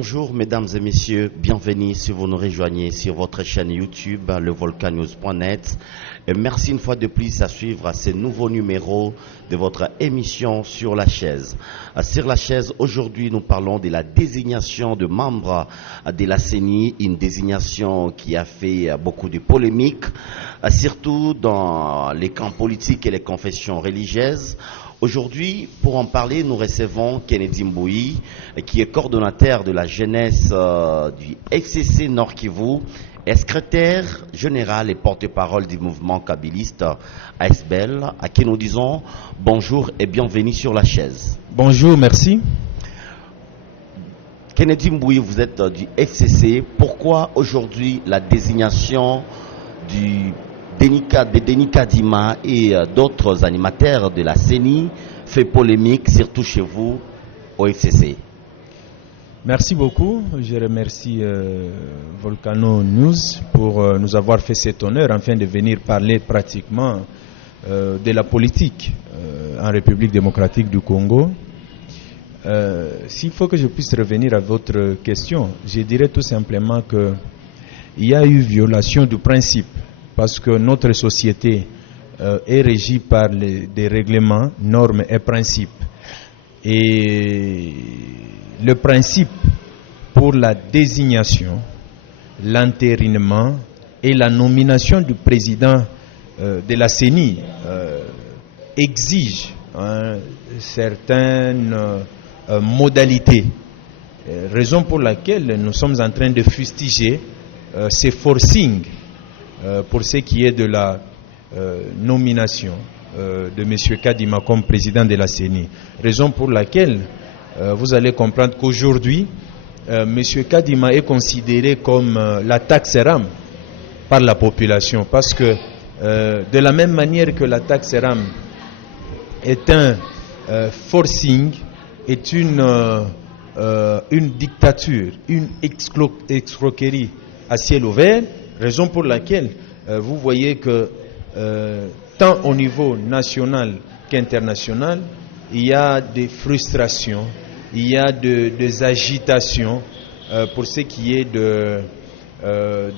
Bonjour mesdames et messieurs, bienvenue si vous nous rejoignez sur votre chaîne YouTube, levolcanews.net. Et merci une fois de plus à suivre ce nouveau numéro de votre émission Sur la chaise. Sur la chaise, aujourd'hui nous parlons de la désignation de membres de la CENI, une désignation qui a fait beaucoup de polémiques, surtout dans les camps politiques et les confessions religieuses. Aujourd'hui, pour en parler, nous recevons Kennedy Mbouyi, qui est coordonnateur de la jeunesse du FCC Nord Kivu, est secrétaire général et porte-parole du mouvement kabyliste ASBEL, à qui nous disons bonjour et bienvenue sur la chaise. Bonjour, merci. Kennedy Mbouyi, vous êtes du FCC. Pourquoi aujourd'hui la désignation de Denis Kadima et d'autres animateurs de la CENI fait polémique, surtout chez vous, au FCC? Merci beaucoup. Je remercie Volcano News pour nous avoir fait cet honneur afin de venir parler pratiquement de la politique en République démocratique du Congo. S'il faut que je puisse revenir à votre question, je dirais tout simplement qu'il y a eu violation du principe. Parce que notre société est régie par des règlements, normes et principes. Et le principe pour la désignation, l'entérinement et la nomination du président de la CENI exige certaines modalités. Raison pour laquelle nous sommes en train de fustiger ces forcings pour ce qui est de la nomination de M. Kadima comme président de la CENI. Raison pour laquelle vous allez comprendre qu'aujourd'hui, M. Kadima est considéré comme la taxe RAM par la population. Parce que de la même manière que la taxe RAM est un forcing, est une dictature, une escroquerie à ciel ouvert, raison pour laquelle vous voyez que tant au niveau national qu'international, il y a des frustrations, il y a des agitations pour ce qui est de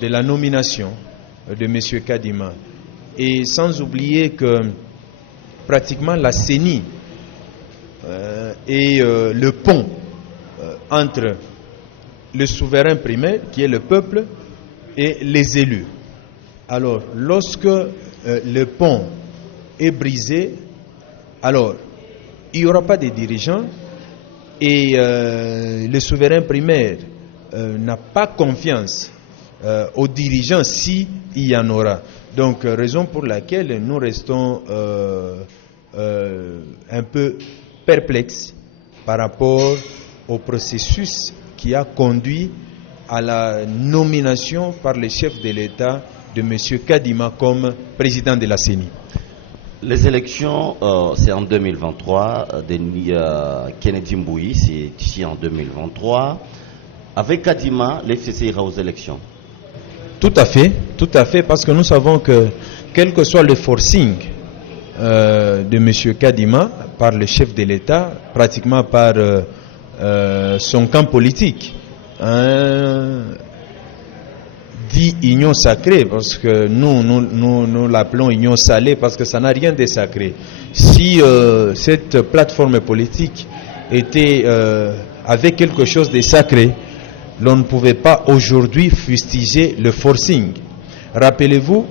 la nomination de M. Kadima. Et sans oublier que pratiquement la CENI est le pont entre le souverain primaire, qui est le peuple, et les élus. Alors, lorsque le pont est brisé, alors il n'y aura pas de dirigeants et le souverain primaire n'a pas confiance aux dirigeants s'il y en aura. Donc, raison pour laquelle nous restons un peu perplexes par rapport au processus qui a conduit à la nomination par le chef de l'État de M. Kadima comme président de la CENI. Les élections, c'est en 2023. Kennedy Mbouyi, c'est ici en 2023. Avec Kadima, l'FCC ira aux élections. Tout à fait, parce que nous savons que quel que soit le forcing de M. Kadima par le chef de l'État, pratiquement par son camp politique, dit union sacrée, parce que nous l'appelons union salée, parce que ça n'a rien de sacré. Si cette plateforme politique avait quelque chose de sacré, l'on ne pouvait pas aujourd'hui fustiger le forcing. Rappelez-vous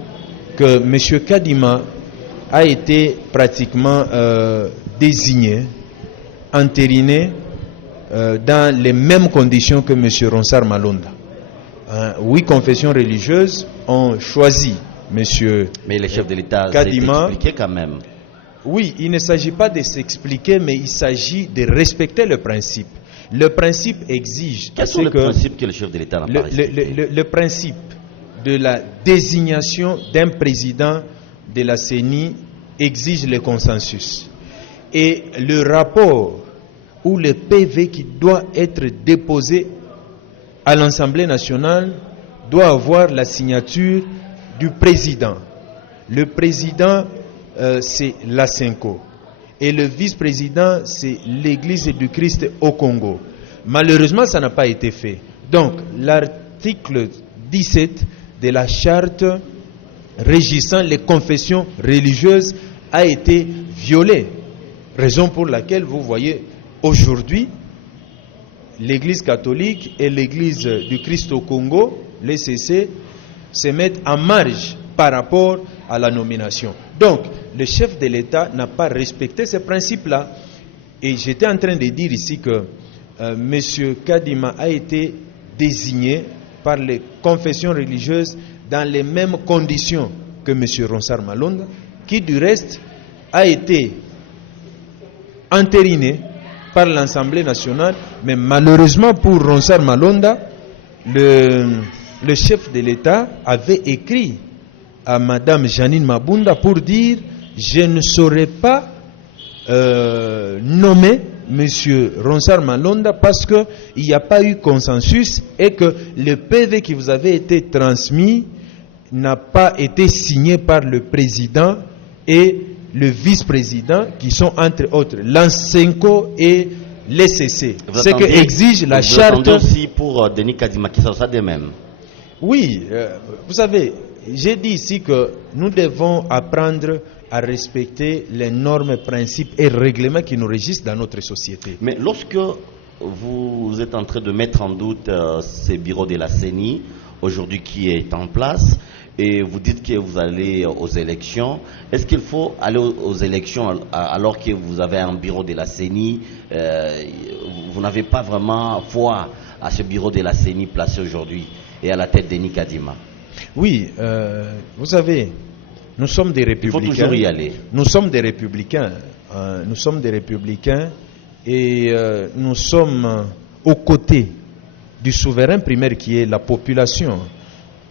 que M. Kadima a été pratiquement désigné, entériné dans les mêmes conditions que M. Ronsard Malonda. 8 confessions religieuses ont choisi M. Mais les chefs de l'État Kadima. Expliqué quand même. Oui, il ne s'agit pas de s'expliquer, mais il s'agit de respecter le principe. Le principe exige. Quels sont les principes que le chef de l'État n'a pas respectés? Le principe de la désignation d'un président de la CENI exige le consensus. Et le rapport ou le PV qui doit être déposé à l'Assemblée nationale doit avoir la signature du président. Le président, c'est l'ASENCO. Et le vice-président, c'est l'Église du Christ au Congo. Malheureusement, ça n'a pas été fait. Donc, l'article 17 de la charte régissant les confessions religieuses a été violé. Raison pour laquelle vous voyez aujourd'hui l'Église catholique et l'Église du Christ au Congo, l'ECC, se mettent en marge par rapport à la nomination. Donc, le chef de l'État n'a pas respecté ces principes-là. Et j'étais en train de dire ici que M. Kadima a été désigné par les confessions religieuses dans les mêmes conditions que M. Ronsard Malonda, qui du reste a été entériné par l'Assemblée nationale, mais malheureusement pour Ronsard Malonda, le chef de l'État avait écrit à Madame Janine Mabunda pour dire « Je ne saurais pas nommer M. Ronsard Malonda parce qu'il n'y a pas eu consensus et que le PV qui vous avait été transmis n'a pas été signé par le président et le vice-président qui sont entre autres l'ANSENCO et l'ECC. Ce que exige la charte. Vous attendez aussi pour Denis Kadima qui sera ça de même. Oui, vous savez, j'ai dit ici que nous devons apprendre à respecter les normes, principes et règlements qui nous régissent dans notre société. Mais lorsque vous êtes en train de mettre en doute ce bureau de la CENI, aujourd'hui qui est en place, et vous dites que vous allez aux élections, est-ce qu'il faut aller aux élections alors que vous avez un bureau de la CENI, vous n'avez pas vraiment foi à ce bureau de la CENI placé aujourd'hui et à la tête d'Denis Kadima? Oui, vous savez, nous sommes des républicains. Il faut toujours y aller. Nous sommes des républicains. Nous sommes des républicain et nous sommes aux côtés du souverain primaire qui est la population.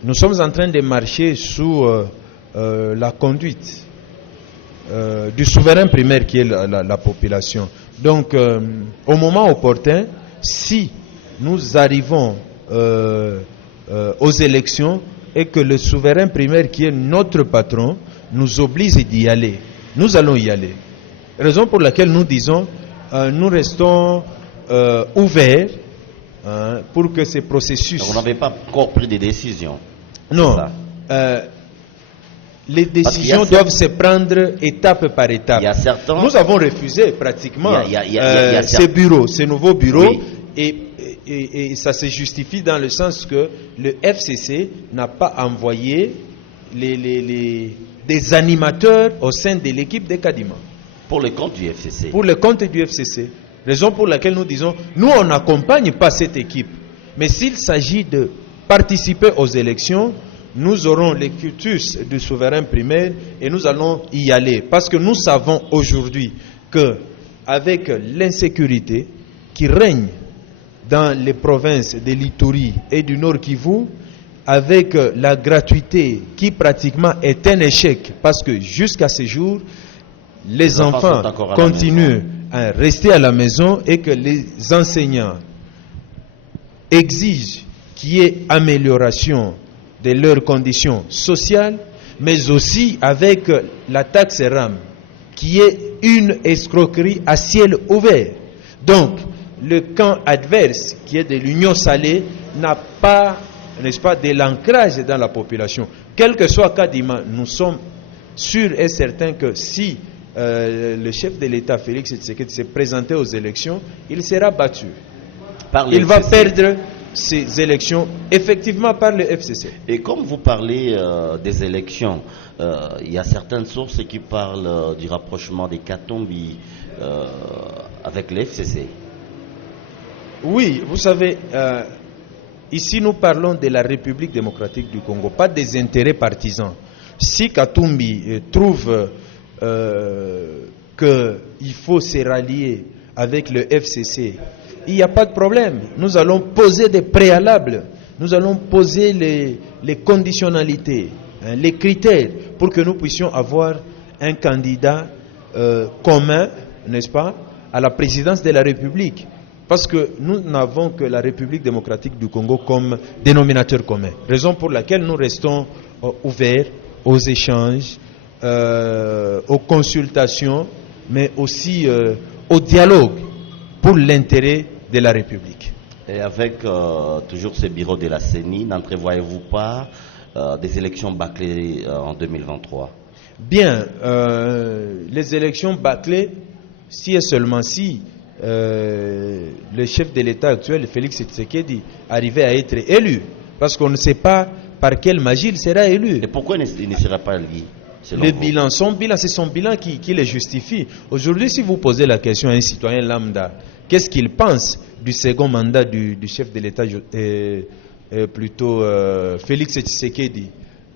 Nous sommes en train de marcher sous la conduite du souverain primaire qui est la population. Donc, au moment opportun, si nous arrivons aux élections et que le souverain primaire qui est notre patron nous oblige d'y aller, nous allons y aller. Raison pour laquelle nous disons, nous restons ouverts pour que ces processus... Donc, vous n'avez pas encore pris des décisions? Non. Les décisions doivent se prendre étape par étape. Nous avons refusé pratiquement ces bureaux, ces nouveaux bureaux, oui. Et ça se justifie dans le sens que le FCC n'a pas envoyé des animateurs au sein de l'équipe de Kadima. Pour le compte du FCC. Pour le compte du FCC. Raison pour laquelle nous disons, nous on n'accompagne pas cette équipe. Mais s'il s'agit de participer aux élections, nous aurons les quitus du souverain primaire et nous allons y aller. Parce que nous savons aujourd'hui que avec l'insécurité qui règne dans les provinces de l'Ituri et du Nord Kivu, avec la gratuité qui pratiquement est un échec, parce que jusqu'à ce jour, les enfants continuent à rester à la maison et que les enseignants exigent qu'il y ait amélioration de leurs conditions sociales, mais aussi avec la taxe RAM, qui est une escroquerie à ciel ouvert. Donc, le camp adverse, qui est de l'Union salée, n'a pas, n'est-ce pas, de l'ancrage dans la population. Quel que soit Kadima, nous sommes sûrs et certains que si le chef de l'État, Félix Tshisekedi, s'est présenté aux élections, il sera battu. Il va perdre ces élections, effectivement, par le FCC. Et comme vous parlez des élections, il y a certaines sources qui parlent du rapprochement des Katumbi avec le FCC. Oui, vous savez, ici nous parlons de la République démocratique du Congo, pas des intérêts partisans. Si Katumbi trouve qu'il faut se rallier avec le FCC, il n'y a pas de problème. Nous allons poser des préalables, nous allons poser les conditionnalités, les critères pour que nous puissions avoir un candidat commun, n'est-ce pas, à la présidence de la République. Parce que nous n'avons que la République démocratique du Congo comme dénominateur commun. Raison pour laquelle nous restons ouverts aux échanges, aux consultations, mais aussi au dialogue pour l'intérêt de la République. Et avec toujours ce bureau de la CENI, n'entrevoyez-vous pas des élections bâclées en 2023? Bien, les élections bâclées, si et seulement si le chef de l'État actuel, Félix Tshisekedi, arrivait à être élu. Parce qu'on ne sait pas par quelle magie il sera élu. Et pourquoi il ne sera pas élu? Le bilan, c'est son bilan qui le justifie. Aujourd'hui, si vous posez la question à un citoyen lambda, qu'est-ce qu'il pense du second mandat du chef de l'État, plutôt Félix Tshisekedi,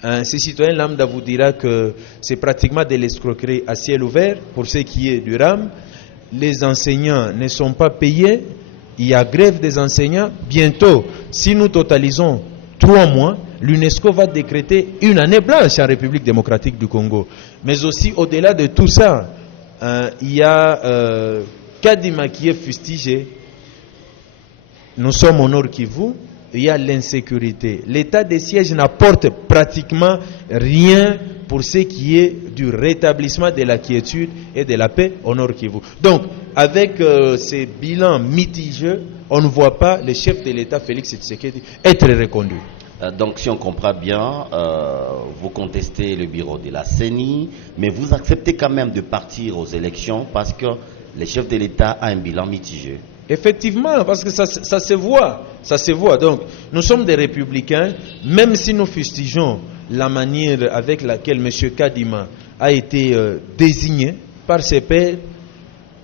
ce citoyen lambda vous dira que c'est pratiquement de l'escroquerie à ciel ouvert pour ce qui est du RAM. Les enseignants ne sont pas payés, il y a grève des enseignants. Bientôt, si nous totalisons 3 mois, l'UNESCO va décréter une année blanche en République démocratique du Congo. Mais aussi, au-delà de tout ça, il y a Kadima qui est fustigé. Nous sommes au Nord Kivu, il y a l'insécurité. L'état de siège n'apporte pratiquement rien pour ce qui est du rétablissement de la quiétude et de la paix au Nord Kivu. Donc, avec ces bilans mitigés, on ne voit pas le chef de l'État, Félix Tshisekedi, être reconduit. Donc, si on comprend bien, vous contestez le bureau de la CENI, mais vous acceptez quand même de partir aux élections parce que le chef de l'État a un bilan mitigé. Effectivement, parce que ça se voit, ça se voit. Donc, nous sommes des républicains, même si nous fustigeons la manière avec laquelle M. Kadima a été désigné par ses pairs,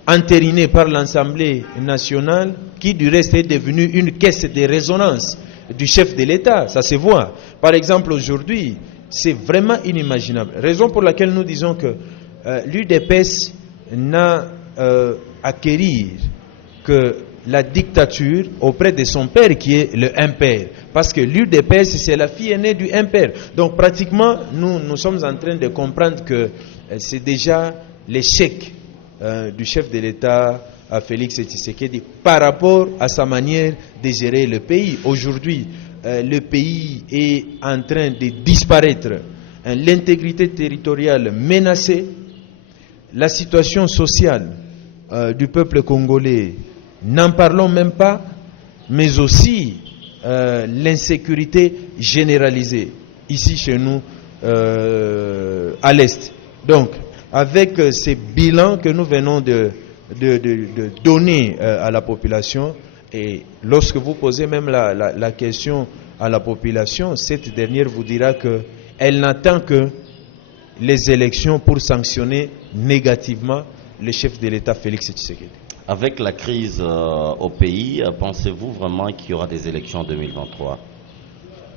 entériné par l'Assemblée nationale, qui du reste est devenue une caisse de résonance du chef de l'État, ça se voit. Par exemple, aujourd'hui, c'est vraiment inimaginable. Raison pour laquelle nous disons que l'UDPS n'a acquérir que la dictature auprès de son père qui est le impère. Parce que l'UDPS, c'est la fille aînée du impère. Donc pratiquement, nous sommes en train de comprendre que c'est déjà l'échec du chef de l'État, Félix Tshisekedi, par rapport à sa manière de gérer le pays. Aujourd'hui, le pays est en train de disparaître. L'intégrité territoriale menacée, la situation sociale du peuple congolais, n'en parlons même pas, mais aussi l'insécurité généralisée ici chez nous à l'Est. Donc, avec ces bilans que nous venons de donner à la population, et lorsque vous posez même la question à la population, cette dernière vous dira qu'elle n'attend que les élections pour sanctionner négativement le chef de l'État Félix Tshisekedi. Avec la crise au pays, pensez-vous vraiment qu'il y aura des élections en 2023?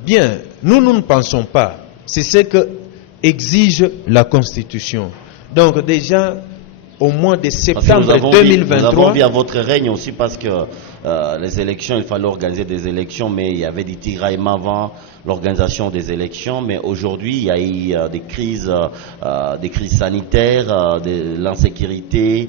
Bien, nous ne pensons pas. C'est ce que exige la Constitution. Donc déjà, au mois de septembre 2023... Nous avons vu à votre règne aussi parce que les élections, il fallait organiser des élections, mais il y avait des tiraillements avant l'organisation des élections. Mais aujourd'hui, il y a eu des crises sanitaires, de l'insécurité,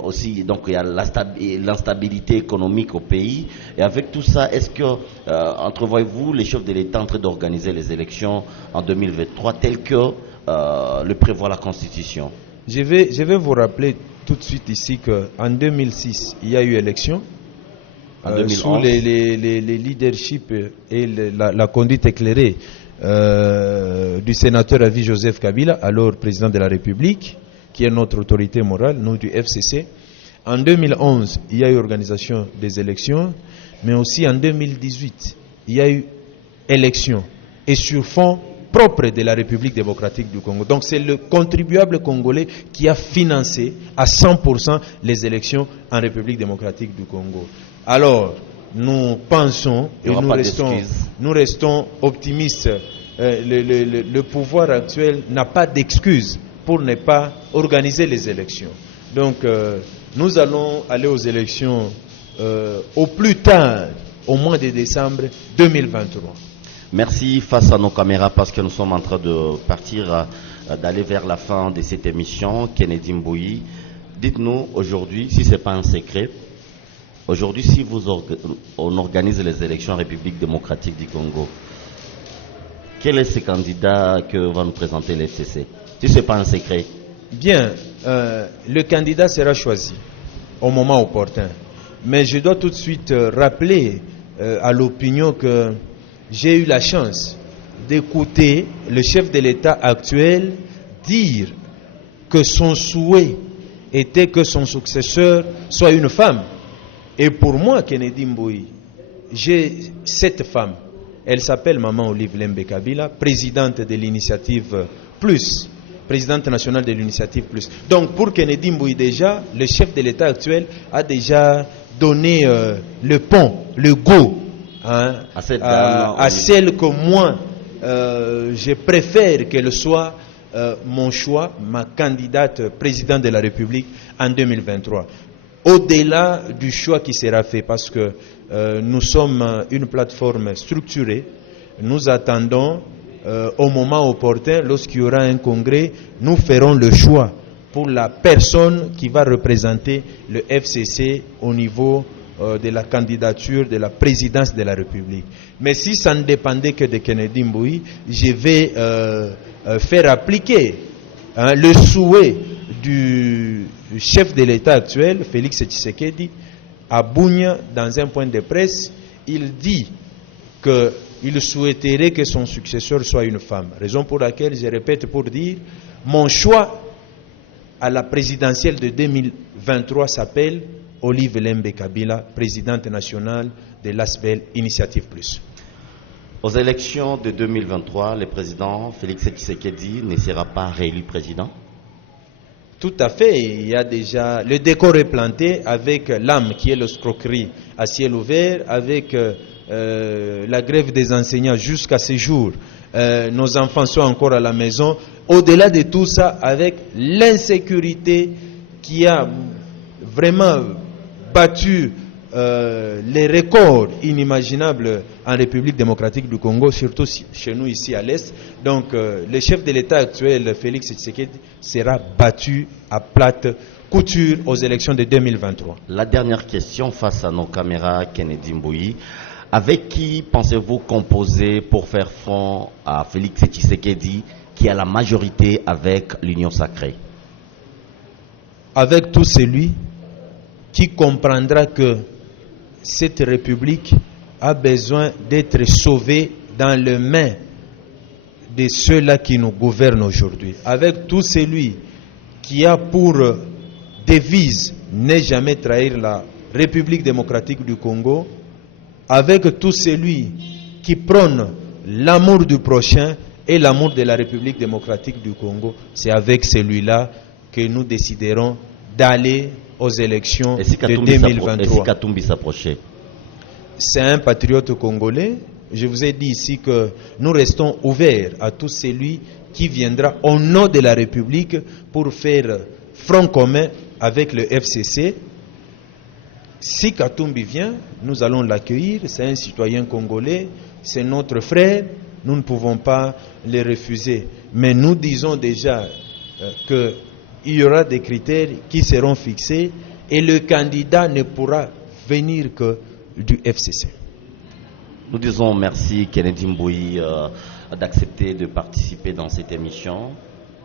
aussi, donc il y a l'instabilité économique au pays. Et avec tout ça, est-ce que entrevoyez-vous les chefs de l'État en train d'organiser les élections en 2023 telles que le prévoit la Constitution? Je vais vous rappeler tout de suite ici qu'en 2006, il y a eu élection. Sous les leaderships et la conduite éclairée du sénateur à vie Joseph Kabila, alors président de la République, qui est notre autorité morale, nous du FCC. En 2011, il y a eu organisation des élections, mais aussi en 2018, il y a eu élection, et sur fond propre de la République démocratique du Congo. Donc c'est le contribuable congolais qui a financé à 100% les élections en République démocratique du Congo. Alors, nous pensons et nous restons optimistes. Le pouvoir actuel n'a pas d'excuse pour ne pas organiser les élections. Donc, nous allons aller aux élections au plus tard, au mois de décembre 2023. Merci face à nos caméras parce que nous sommes en train de partir, d'aller vers la fin de cette émission. Kennedy Mbouyi, dites-nous aujourd'hui, si ce n'est pas un secret, aujourd'hui si on organise les élections en République démocratique du Congo, quel est ce candidat que va nous présenter l'FCC? Si ce n'est pas un secret. Bien, le candidat sera choisi au moment opportun. Mais je dois tout de suite rappeler à l'opinion que j'ai eu la chance d'écouter le chef de l'État actuel dire que son souhait était que son successeur soit une femme. Et pour moi, Kennedy Mbouyi, j'ai cette femme. Elle s'appelle Maman Olive Lembe Kabila, présidente de l'Initiative Plus, présidente nationale de l'Initiative Plus. Donc pour Kennedy Mbouyi déjà, le chef de l'État actuel a déjà donné le pont, le go à celle que moi, je préfère qu'elle soit mon choix, ma candidate présidente de la République en 2023. Au-delà du choix qui sera fait, parce que nous sommes une plateforme structurée, nous attendons au moment opportun, lorsqu'il y aura un congrès, nous ferons le choix pour la personne qui va représenter le FCC au niveau de la candidature de la présidence de la République. Mais si ça ne dépendait que de Kennedy Mbouyi, je vais faire appliquer le souhait du chef de l'État actuel, Félix Tshisekedi, à Bunia, dans un point de presse. Il dit qu'il souhaiterait que son successeur soit une femme. Raison pour laquelle je répète pour dire, mon choix à la présidentielle de 2023 s'appelle Olive Lembe Kabila, présidente nationale de l'ASBEL Initiative Plus. Aux élections de 2023, le président Félix Tshisekedi ne sera pas réélu président? Tout à fait, il y a déjà, le décor est planté avec l'âme qui est l'escroquerie à ciel ouvert, avec la grève des enseignants jusqu'à ce jour. Nos enfants sont encore à la maison. Au-delà de tout ça, avec l'insécurité qui a vraiment battu les records inimaginables en République démocratique du Congo, surtout chez nous ici à l'Est. Donc le chef de l'État actuel, Félix Tshisekedi, sera battu à plate couture aux élections de 2023. La dernière question face à nos caméras, Kennedy Mbouyi. Avec qui pensez-vous composer pour faire front à Félix Tshisekedi qui a la majorité avec l'Union sacrée? Avec tout celui qui comprendra que cette République a besoin d'être sauvée dans les mains de ceux-là qui nous gouvernent aujourd'hui. Avec tout celui qui a pour devise ne jamais trahir la République démocratique du Congo, avec tout celui qui prône l'amour du prochain et l'amour de la République démocratique du Congo, c'est avec celui-là que nous déciderons d'aller aux élections de 2023. Katumbi s'approchait. C'est un patriote congolais. Je vous ai dit ici que nous restons ouverts à tout celui qui viendra au nom de la République pour faire front commun avec le FCC. Si Katumbi vient, nous allons l'accueillir. C'est un citoyen congolais, c'est notre frère. Nous ne pouvons pas le refuser. Mais nous disons déjà que il y aura des critères qui seront fixés et le candidat ne pourra venir que du FCC. Nous disons merci Kennedy Mbouyi d'accepter de participer dans cette émission.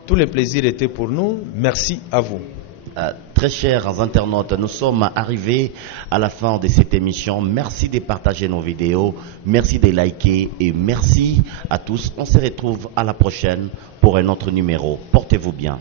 Tout le plaisir était pour nous. Merci à vous. Très chers internautes, nous sommes arrivés à la fin de cette émission. Merci de partager nos vidéos, merci de liker et merci à tous. On se retrouve à la prochaine pour un autre numéro. Portez-vous bien.